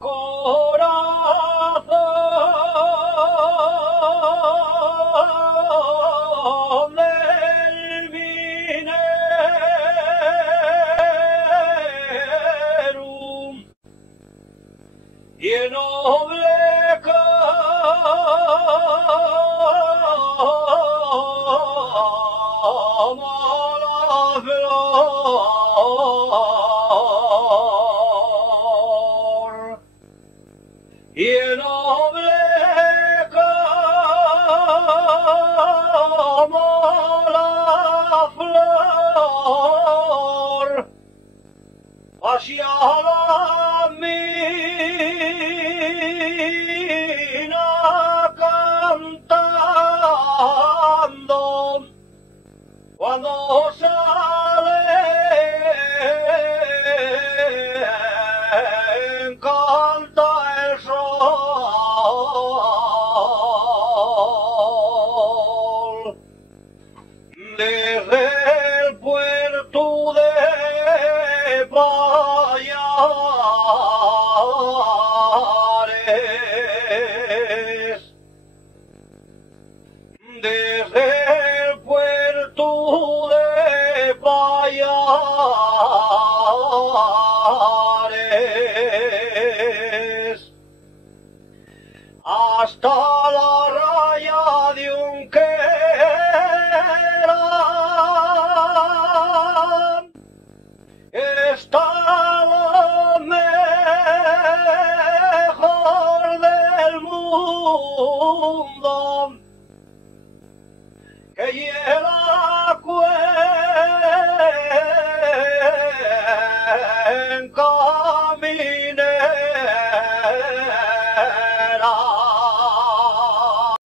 Corazón del Minerum y en noble como la flor y en noble como la flor hacia la mina cantando cuando sale canta el sol desde el puerto de Payares, desde el puerto de Payares hasta la raya de un querán está lo mejor del mundo que lleva cuenca